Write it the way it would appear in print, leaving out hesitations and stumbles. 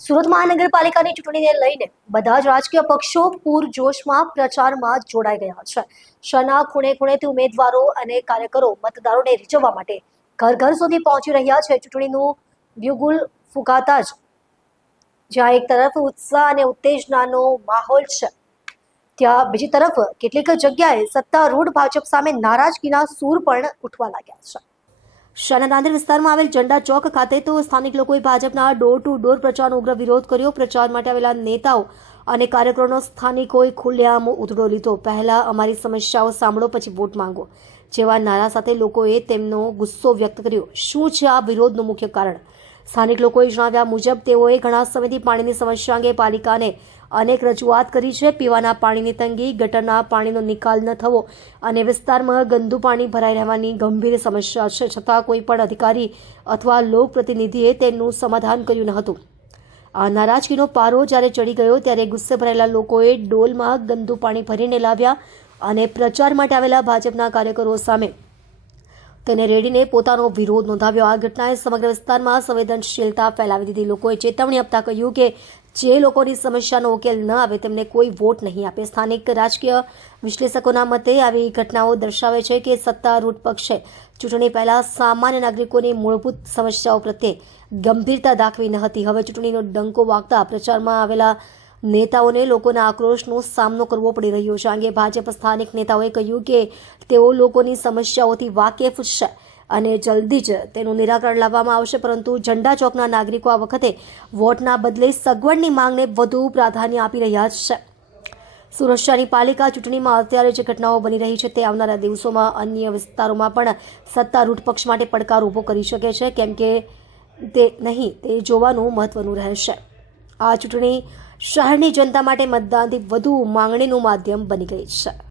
સુરત મહાનગરપાલિકાની ચૂંટણીને લઈને બધા જ રાજકીય પક્ષો પૂરજોશમાં પ્રચારમાં જોડાઈ ગયા છે. શહેરના ખૂણે ખૂણેથી ઉમેદવારો અને કાર્યકરો મતદારોને રીઝવવા માટે ઘર ઘર સુધી પહોંચી રહ્યા છે. ચૂંટણીનું બ્યુગલ ફૂંકાતા જ જ્યાં એક તરફ ઉત્સાહ અને ઉત્તેજનાનો માહોલ છે, ત્યાં બીજી તરફ કેટલીક જગ્યાએ સત્તારૂઢ ભાજપ સામે નારાજગીના સૂર પણ ઉઠવા લાગ્યા છે. શહેરના દાદર વિસ્તારમાં આવેલ ઝંડા ચોક ખાતે તો સ્થાનિક લોકોએ ભાજપના ડોર ટુ ડોર પ્રચારનો ઉગ્ર વિરોધ કર્યો. પ્રચાર માટે આવેલા નેતાઓ અને કાર્યકરોનો સ્થાનિકોએ ખુલ્લેઆમ ઉધડો લીધો. પહેલા અમારી સમસ્યાઓ સાંભળો, પછી વોટ માંગો જેવા નારા સાથે લોકોએ તેમનો ગુસ્સો વ્યક્ત કર્યો. શું છે આ વિરોધનું મુખ્ય કારણ? સ્થાનિક લોકોએ જણાવ્યા મુજબ તેઓએ ઘણા સમયથી પાણીની સમસ્યા અંગે પાલિકાને અનેક રજૂઆત કરી છે. પીવાના પાણીની તંગી, ગટરના પાણીનો નિકાલ ન થવો અને વિસ્તારમાં ગંદુ પાણી ભરાઈ રહેવાની ગંભીર સમસ્યા છે, છતાં કોઈ પણ અધિકારી અથવા લોકપ્રતિનિધિએ તેનું સમાધાન કર્યું ન હતું. આ નારાજગીનો પારો જ્યારે ચડી ગયો ત્યારે ગુસ્સે ભરાયેલા લોકોએ ડોલમાં ગંદુ પાણી ભરીને લાવ્યા અને પ્રચાર માટે આવેલા ભાજપના કાર્યકરો સામે તેને રેડીને પોતાનો વિરોધ નોંધાવ્યો. આ ઘટનાએ સમગ્ર વિસ્તારમાં સંવેદનશીલતા ફેલાવી દીધી. લોકોએ ચેતવણી આપતા કહ્યું કે જે લોકોની સમસ્યાનો ઉકેલ ન આવે તેમને કોઈ વોટ નહીં આપે. સ્થાનિક રાજકીય વિશ્લેષકોના મતે આવી ઘટનાઓ દર્શાવે છે કે સત્તારૂઢ પક્ષે ચૂંટણી પહેલા સામાન્ય નાગરિકોની મૂળભૂત સમસ્યાઓ પ્રત્યે ગંભીરતા દાખવી ન હતી. હવે ચૂંટણીનો ડંકો વાગતા પ્રચારમાં આવેલા નેતાઓને લોકોના આક્રોશનો સામનો કરવો પડી રહ્યો છે. આ અંગે ભાજપ સ્થાનિક નેતાઓએ કહ્યું કે તેઓ લોકોની સમસ્યાઓથી વાકેફ છે અને જલ્દી જ તેનું નિરાકરણ લાવવામાં આવશે, પરંતુ ઝંડા ચોકના નાગરિકો આ વખતે વોટના બદલે સગવડની માંગને વધુ પ્રાધાન્ય આપી રહ્યા છે. સુરત શહેરની પાલિકા ચૂંટણીમાં અત્યારે જે ઘટનાઓ બની રહી છે તે આવનારા દિવસોમાં અન્ય વિસ્તારોમાં પણ સત્તારૂઢ પક્ષ માટે પડકાર ઊભો કરી શકે છે, કેમ કે તે જોવાનું મહત્વનું રહેશે. આ ચૂંટણી શહેરની જનતા માટે મતદાનથી વધુ માંગણીનું માધ્યમ બની ગઈ છે.